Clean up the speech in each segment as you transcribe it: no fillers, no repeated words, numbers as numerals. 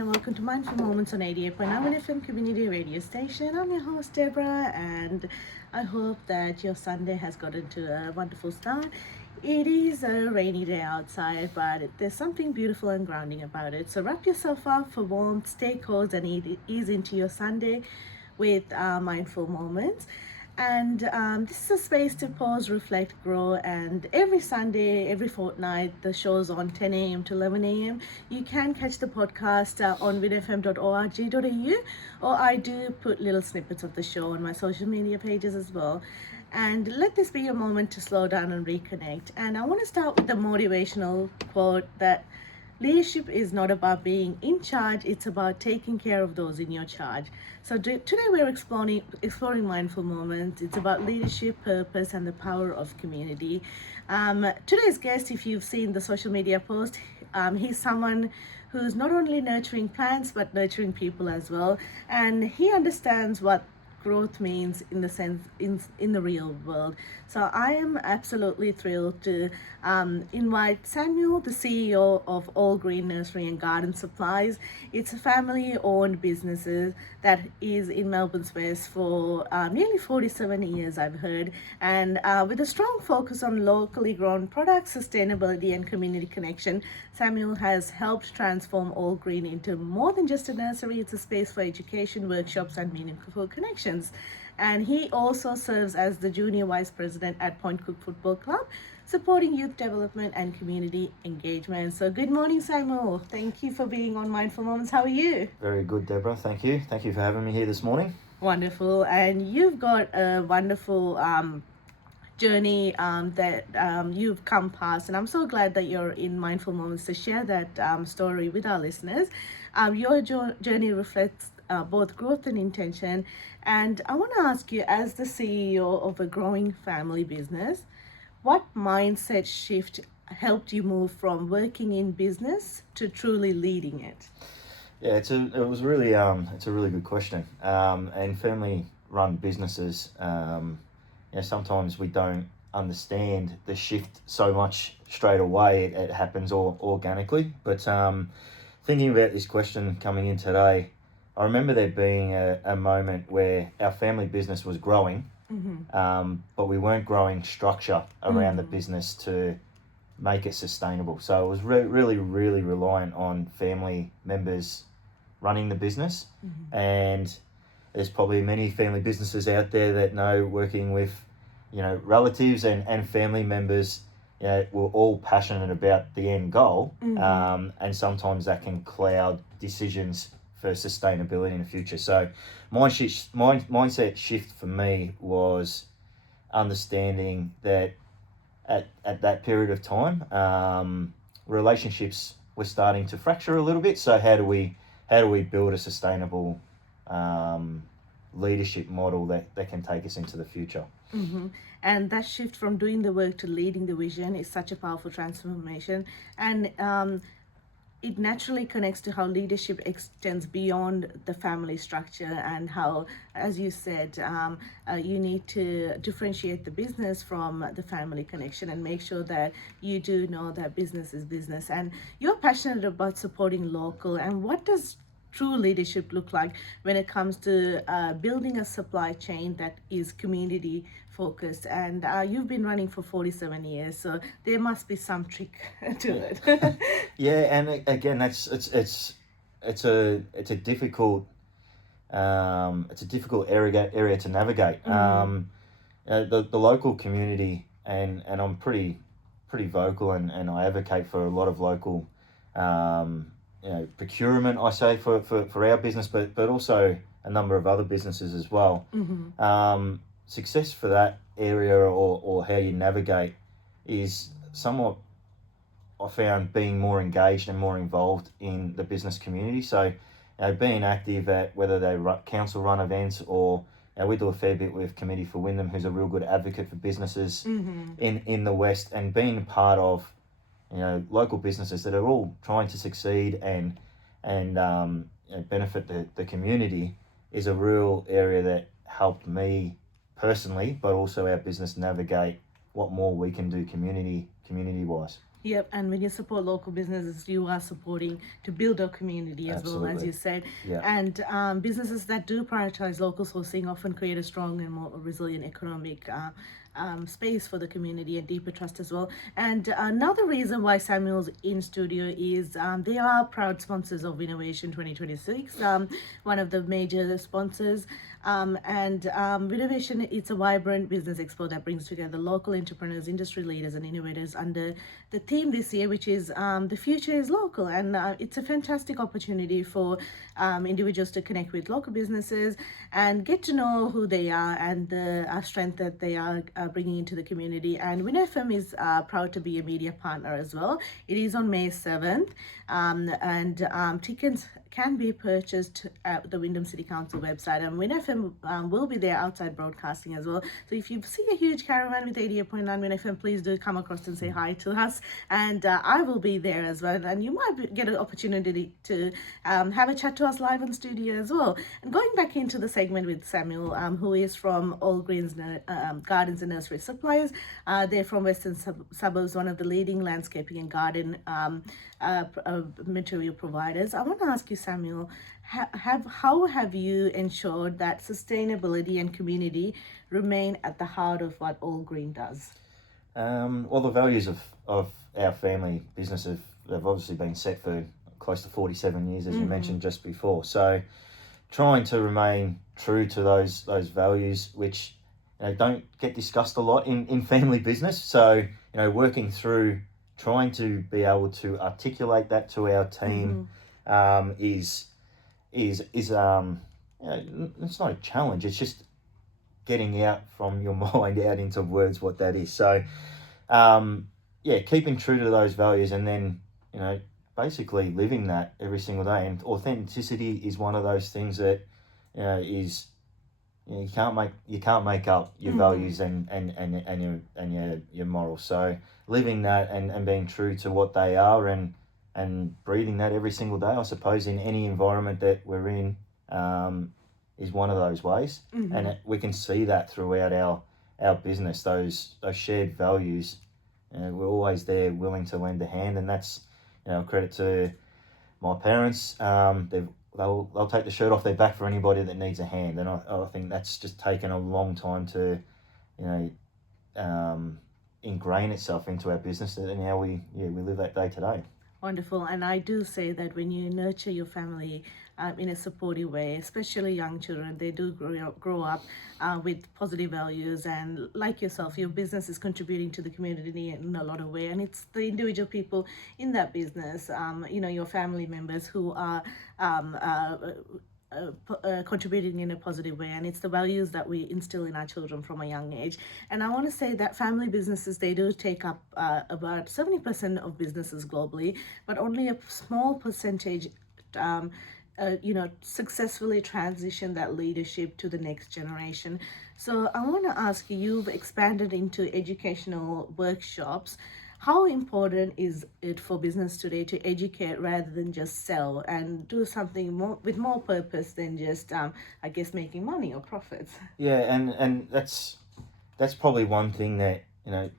And welcome to Mindful Moments on 88.9 FM Community Radio Station. I'm your host Deborah, and I hope that your Sunday has gotten to a wonderful start. It is a rainy day outside, but there's something beautiful and grounding about it. So wrap yourself up for warmth, stay cozy, and ease into your Sunday with mindful moments. And this is a space to pause, reflect, grow. And every Sunday, every fortnight, the show's on 10 a.m. to 11 a.m. You can catch the podcast on winfm.org.au, or I do put little snippets of the show on my social media pages as well. And let this be your moment to slow down and reconnect. And I want to start with the motivational quote that leadership is not about being in charge, it's about taking care of those in your charge. So today we're exploring mindful moments. It's about leadership, purpose, and the power of community. Today's guest, if you've seen the social media post, he's someone who's not only nurturing plants but nurturing people as well. And he understands what growth means in the sense in the real world. So I am absolutely thrilled to invite Samuel, the CEO of All Green Nursery and Garden Supplies. It's a family-owned business that is in Melbourne's West for nearly 47 years, I've heard, and with a strong focus on locally grown products, sustainability, and community connection. Samuel has helped transform All Green into more than just a nursery. It's a space for education, workshops, and meaningful connections. And he also serves as the Junior Vice President at Point Cook Football Club, supporting youth development and community engagement. So good morning, Samuel. Thank you for being on Mindful Moments. How are you? Very good, Deborah. Thank you. Thank you for having me here this morning. Wonderful. And you've got a wonderful journey that you've come past, and I'm so glad that you're in Mindful Moments to share that story with our listeners. Your journey reflects both growth and intention, and I want to ask you, as the CEO of a growing family business, what mindset shift helped you move from working in business to truly leading it? Yeah, it's a really good question. And family-run businesses, sometimes we don't understand the shift so much straight away. It happens all organically. But thinking about this question coming in today, I remember there being a moment where our family business was growing, but we weren't growing structure around the business to make it sustainable. So it was really reliant on family members running the business. And there's probably many family businesses out there that know working with relatives and family members, we're all passionate about the end goal, and sometimes that can cloud decisions for sustainability in the future. So mindset shift for me was understanding that at that period of time, relationships were starting to fracture a little bit. So how do we build a sustainable leadership model that can take us into the future? And that shift from doing the work to leading the vision is such a powerful transformation, and it naturally connects to how leadership extends beyond the family structure, and how, as you said, you need to differentiate the business from the family connection and make sure that you do know that business is business. And you're passionate about supporting local. And what does true leadership look like when it comes to building a supply chain that is community focused? And you've been running for 47 years, so there must be some trick to it. Yeah, and again, it's a difficult area to navigate. The local community, and I'm pretty vocal, and I advocate for a lot of local procurement, I say, for our business, but also a number of other businesses as well. Success for that area, or how you navigate, is somewhat, I found, being more engaged and more involved in the business community. So being active at whether they council run events, or we do a fair bit with Committee for Wyndham, who's a real good advocate for businesses in the West, and being part of local businesses that are all trying to succeed and benefit the community is a real area that helped me personally, but also our business navigate what more we can do community wise. Yep, and when you support local businesses, you are supporting to build a community as well, as Absolutely. you said. Yeah. And businesses that do prioritize local sourcing often create a strong and more resilient economic space for the community and deeper trust as well. And another reason why Samuel's in studio is they are proud sponsors of Innovation 2026, one of the major sponsors. Innovation, it's a vibrant business expo that brings together local entrepreneurs, industry leaders, and innovators under the theme this year, which is the future is local. And it's a fantastic opportunity for individuals to connect with local businesses and get to know who they are and the strength that they are bringing into the community. And WinFM is proud to be a media partner as well. It is on May 7th, and tickets can be purchased at the Wyndham City Council website, and WinFM will be there outside broadcasting as well. So if you see a huge caravan with 88.9 WinFM, please do come across and say hi to us, and I will be there as well, and you might get an opportunity to have a chat to us live in studio as well. And going back into the segment with Samuel, who is from All Greens Gardens and Nursery Suppliers. They're from Western Suburbs, one of the leading landscaping and garden material providers. I want to ask you, Samuel, how have you ensured that sustainability and community remain at the heart of what All Green does? Well, the values of our family business have obviously been set for close to 47 years, as you mentioned just before. So trying to remain true to those values, which don't get discussed a lot in family business. So, working through trying to be able to articulate that to our team is it's not a challenge. It's just getting out from your mind out into words what that is. So, keeping true to those values, and then basically living that every single day. And authenticity is one of those things that is you can't make up your values and your morals. So living that and being true to what they are and breathing that every single day, I suppose, in any environment that we're in, is one of those ways. And we can see that throughout our business, those shared values. We're always there willing to lend a hand, and that's credit to my parents. They'll take the shirt off their back for anybody that needs a hand, and I think that's just taken a long time to ingrain itself into our business, and now we live that day to day. Wonderful. And I do say that when you nurture your family in a supportive way, especially young children, they do grow up with positive values. And like yourself, your business is contributing to the community in a lot of ways. And it's the individual people in that business, your family members who are contributing in a positive way, and it's the values that we instill in our children from a young age. And I want to say that family businesses, they do take up about 70% of businesses globally, but only a small percentage successfully transition that leadership to the next generation. So I want to ask you, you've expanded into educational workshops. How important is it for business today to educate rather than just sell and do something more with more purpose than just, making money or profits? Yeah, and that's probably one thing that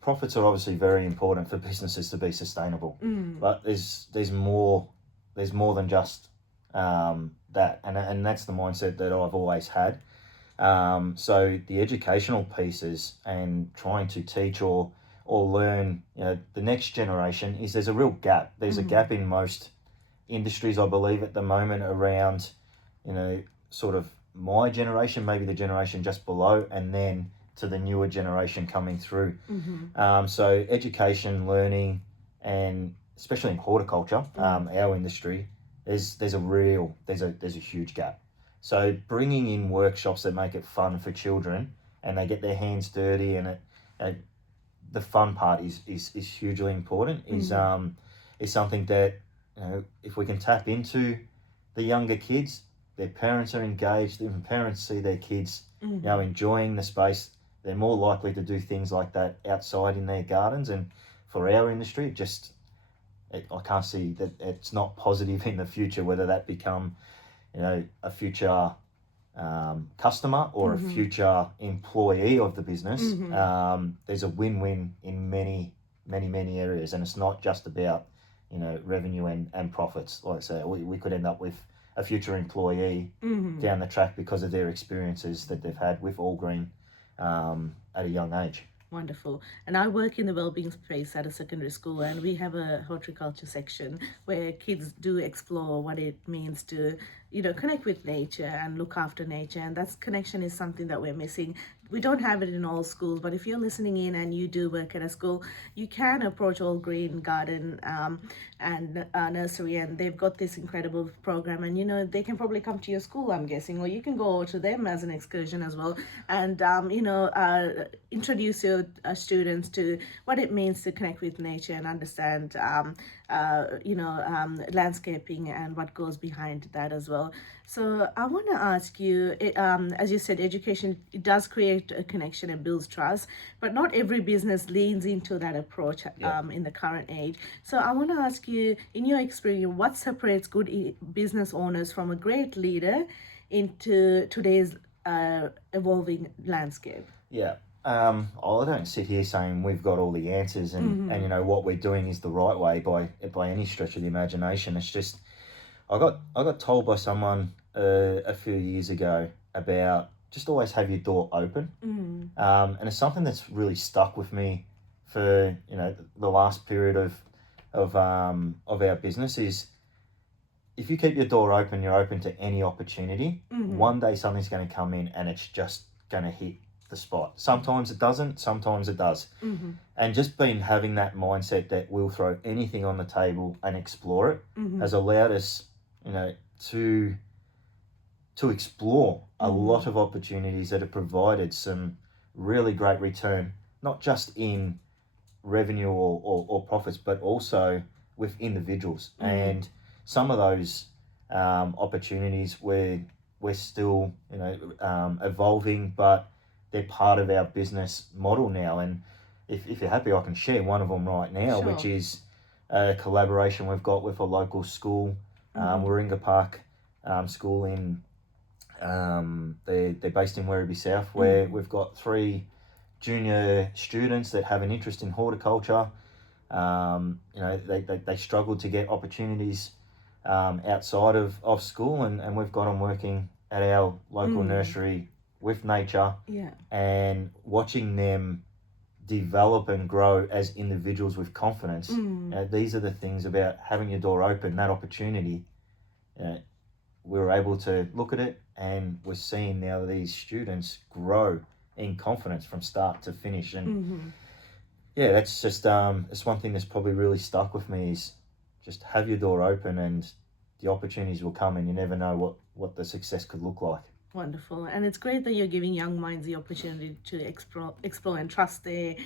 profits are obviously very important for businesses to be sustainable. But there's more than just that, and that's the mindset that I've always had. So the educational pieces and trying to teach or learn the next generation there's a real gap. There's a gap in most industries, I believe, at the moment around sort of my generation, maybe the generation just below, and then to the newer generation coming through. So education, learning, and especially in horticulture, our industry, there's a huge gap. So bringing in workshops that make it fun for children and they get their hands dirty, and the fun part is hugely important. Is something that if we can tap into the younger kids, their parents are engaged. If parents see their kids enjoying the space, they're more likely to do things like that outside in their gardens. And for our industry, I can't see that it's not positive in the future, whether that become a future customer or a future employee of the business. There's a win-win in many many areas, and it's not just about, you know, revenue and profits. Like I say, we could end up with a future employee down the track because of their experiences that they've had with All Green at a young age. Wonderful. And I work in the wellbeing space at a secondary school, and we have a horticulture section where kids do explore what it means to, you know, connect with nature and look after nature. And that connection is something that we're missing. We don't have it in all schools, but if you're listening in and you do work at a school, you can approach All Green Garden and Nursery, and they've got this incredible program. And you know, they can probably come to your school, I'm guessing, or you can go to them as an excursion as well, and you know, introduce your students to what it means to connect with nature and understand you know, landscaping and what goes behind that as well. So I want to ask you, as you said, education, it does create a connection and builds trust, but not every business leans into that approach in the current age. So I want to ask you, in your experience, what separates good business owners from a great leader into today's evolving landscape? Yeah. I don't sit here saying we've got all the answers and you know what we're doing is the right way by any stretch of the imagination. It's just I got told by someone a few years ago about just always have your door open, and it's something that's really stuck with me for, you know, the last period of our business. Is if you keep your door open, you're open to any opportunity. One day something's going to come in and it's just going to hit the spot. Sometimes it doesn't, sometimes it does. And just having that mindset that we'll throw anything on the table and explore it has allowed us, you know, to explore a lot of opportunities that have provided some really great return, not just in revenue or profits, but also with individuals. And some of those opportunities we're still, you know, evolving, but they're part of our business model now. And if you're happy, I can share one of them right now, which is a collaboration we've got with a local school, Warringah Park School in, they're based in Werribee South, where we've got 3 junior students that have an interest in horticulture. You know, they struggled to get opportunities outside of school, and we've got them working at our local nursery with nature, and watching them develop and grow as individuals with confidence. These are the things about having your door open, that opportunity. We were able to look at it, and we're seeing now these students grow in confidence from start to finish. And yeah, that's just it's one thing that's probably really stuck with me, is just have your door open and the opportunities will come, and you never know what the success could look like. Wonderful. And it's great that you're giving young minds the opportunity to explore and trust their,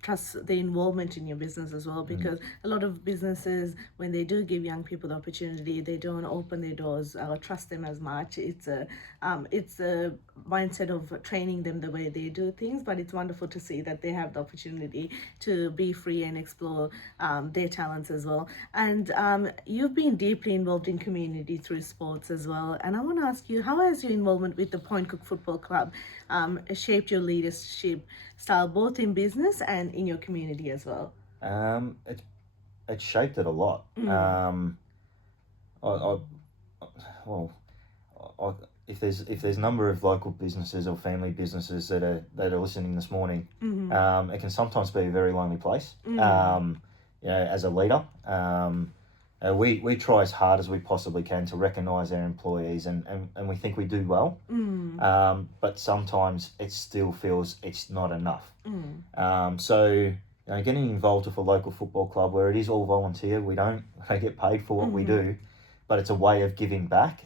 trust the involvement in your business as well. Because a lot of businesses, when they do give young people the opportunity, they don't open their doors or trust them as much. It's a mindset of training them the way they do things. But it's wonderful to see that they have the opportunity to be free and explore their talents as well. And you've been deeply involved in community through sports as well. And I want to ask you, how has your involvement with the Point Cook Football Club shaped your leadership style, both in business and in your community as well? It shaped it a lot. If there's a number of local businesses or family businesses that are listening this morning, it can sometimes be a very lonely place. You know, as a leader, we try as hard as we possibly can to recognise our employees, and we think we do well. But sometimes it still feels it's not enough. So, you know, getting involved with a local football club where it is all volunteer, we don't get paid for what we do, but it's a way of giving back.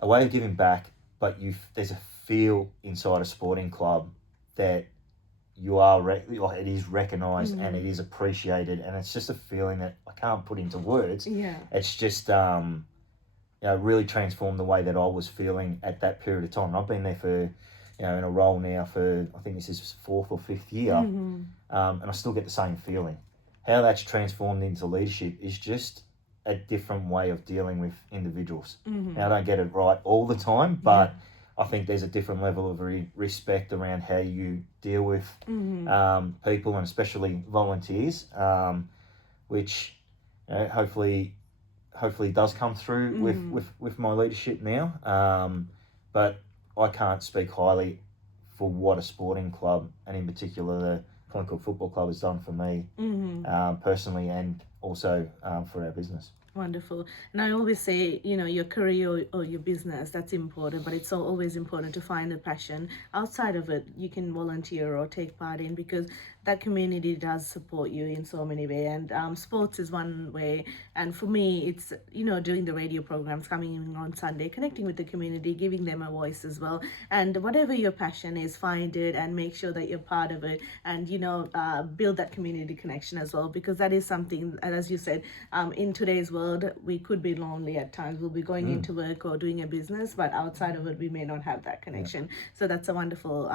A way of giving back, but there's a feel inside a sporting club that you are it is recognised and it is appreciated, and it's just a feeling that I can't put into words. It's just you know, really transformed the way that I was feeling at that period of time. And I've been there for, you know, in a role now for, I think this is 4th or 5th year, and I still get the same feeling. How that's transformed into leadership is just a different way of dealing with individuals. Now, I don't get it right all the time, but I think there's a different level of respect around how you deal with people, and especially volunteers, which hopefully does come through with my leadership now. But I can't speak highly for what a sporting club, and in particular the Point Cook Football Club, has done for me personally, and also for our business. Wonderful. And I always say, your career or your business, that's important, but it's always important to find a passion outside of it you can volunteer or take part in, because that community does support you in so many ways. And sports is one way. And for me, it's, doing the radio programs, coming in on Sunday, connecting with the community, giving them a voice as well. And whatever your passion is, find it and make sure that you're part of it, and, build that community connection as well, because that is something, and as you said, in today's world, we could be lonely at times. We'll be going into work or doing a business, but outside of it, we may not have that connection. So that's a wonderful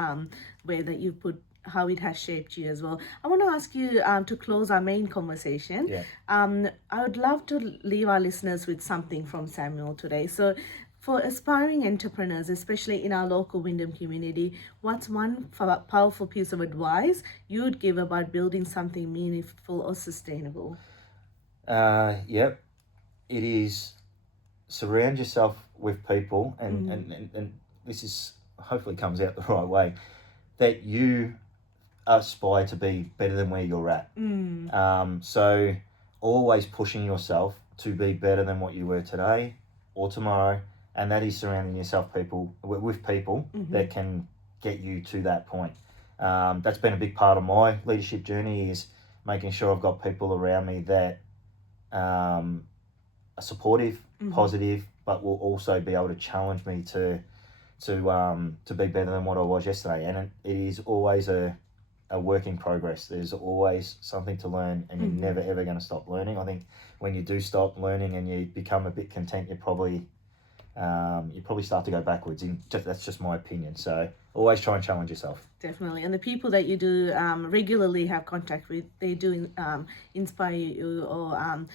way that you put how it has shaped you as well. I want to ask you to close our main conversation. I would love to leave our listeners with something from Samuel today. So for aspiring entrepreneurs, especially in our local Wyndham community, what's one powerful piece of advice you would give about building something meaningful or sustainable? It is surround yourself with people, and this is hopefully comes out the right way, that you aspire to be better than where you're at. So always pushing yourself to be better than what you were today or tomorrow, and that is surrounding yourself with people that can get you to that point. That's been a big part of my leadership journey, is making sure I've got people around me that are supportive, positive, but will also be able to challenge me to be better than what I was yesterday. And it is always a work in progress. There's always something to learn, and you're never ever going to stop learning. I think when you do stop learning and you become a bit content, you probably start to go backwards. That's just my opinion. So always try and challenge yourself. Definitely. And the people that you do regularly have contact with, they do inspire you or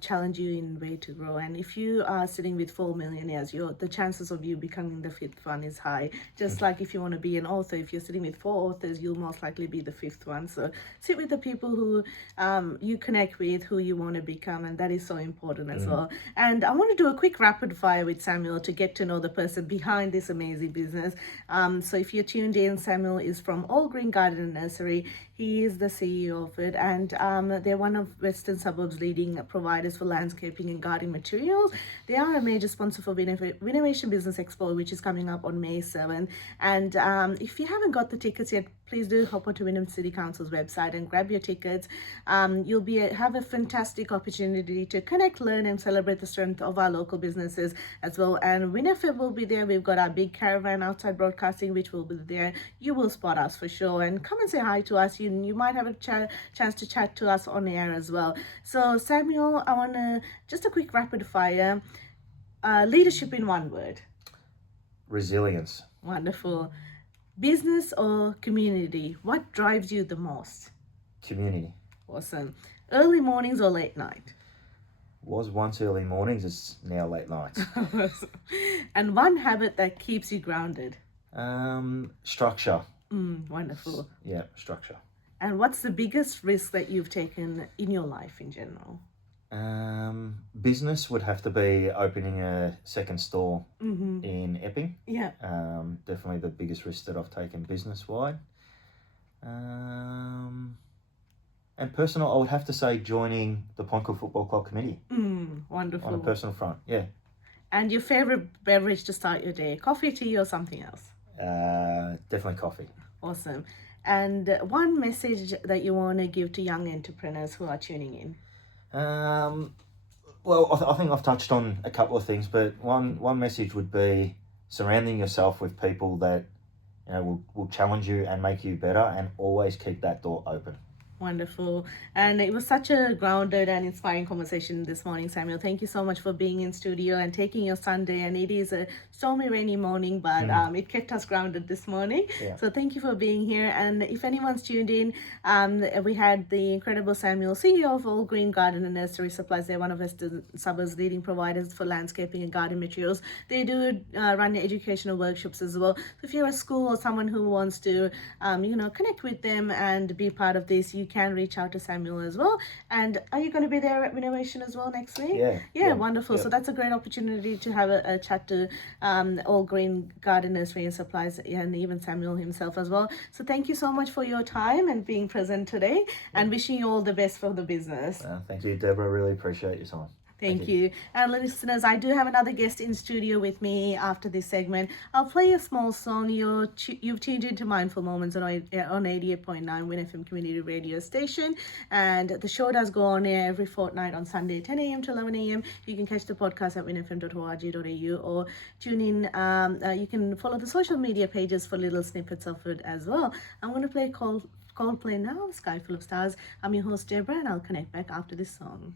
challenge you in way to grow. And if you are sitting with 4 millionaires, the chances of you becoming the fifth one is high. Just like if you want to be an author, if you're sitting with 4 authors, you'll most likely be the fifth one. So sit with the people who you connect with, who you want to become, and that is so important as well. And I want to do a quick rapid fire with Samuel to get to know the person behind this amazing business. So if you're tuned in, Samuel is from All Green Garden and Nursery. He is the CEO of it, and they're one of Western Suburbs' leading providers for landscaping and gardening materials. They are a major sponsor for Innovation Business Expo, which is coming up on May 7th. And if you haven't got the tickets yet, please do hop onto Wyndham City Council's website and grab your tickets. You'll have a fantastic opportunity to connect, learn, and celebrate the strength of our local businesses as well. And WinFM will be there. We've got our big caravan outside broadcasting, which will be there. You will spot us for sure, and come and say hi to us. You might have a chance to chat to us on air as well. So Samuel, I want to just a quick rapid fire. Leadership in one word. Resilience. Wonderful. Business or community? What drives you the most? Community. Awesome. Early mornings or late night? Was once early mornings, it's now late nights. And one habit that keeps you grounded? Structure. Wonderful. Yeah, structure. And what's the biggest risk that you've taken in your life in general? Business would have to be opening a second store in Epping. Yeah. Definitely the biggest risk that I've taken business-wide. And personal, I would have to say joining the Point Cook Football Club committee. Wonderful. On a personal front, yeah. And your favourite beverage to start your day? Coffee, tea, or something else? Definitely coffee. Awesome. And one message that you want to give to young entrepreneurs who are tuning in? Well, I think I've touched on a couple of things, but one message would be surrounding yourself with people that will challenge you and make you better, and always keep that door open. Wonderful. And it was such a grounded and inspiring conversation this morning, Samuel. Thank you so much for being in studio and taking your Sunday. And it is a stormy, rainy morning, but it kept us grounded this morning. Yeah. So thank you for being here. And if anyone's tuned in, we had the incredible Samuel, CEO of All Green Garden and Nursery Supplies. They're one of Western Suburbs' leading providers for landscaping and garden materials. They do run educational workshops as well. So if you're a school or someone who wants to, connect with them and be part of this, you can reach out to Samuel as well. And are you going to be there at Renovation as well next week? Yeah. Wonderful. Yeah. So that's a great opportunity to have a chat to All Green Garden Nursery and Supplies, and even Samuel himself as well. So thank you so much for your time and being present today, and wishing you all the best for the business. Thank you, Deborah. Really appreciate your time. Thank you. And listeners, I do have another guest in studio with me after this segment. I'll play a small song. You've tuned into Mindful Moments on 88.9 Win FM Community Radio Station. And the show does go on air every fortnight on Sunday, 10 a.m. to 11 a.m. You can catch the podcast at winfm.org.au or tune in. You can follow the social media pages for little snippets of it as well. I'm going to play Coldplay now, Sky Full of Stars. I'm your host, Deborah, and I'll connect back after this song.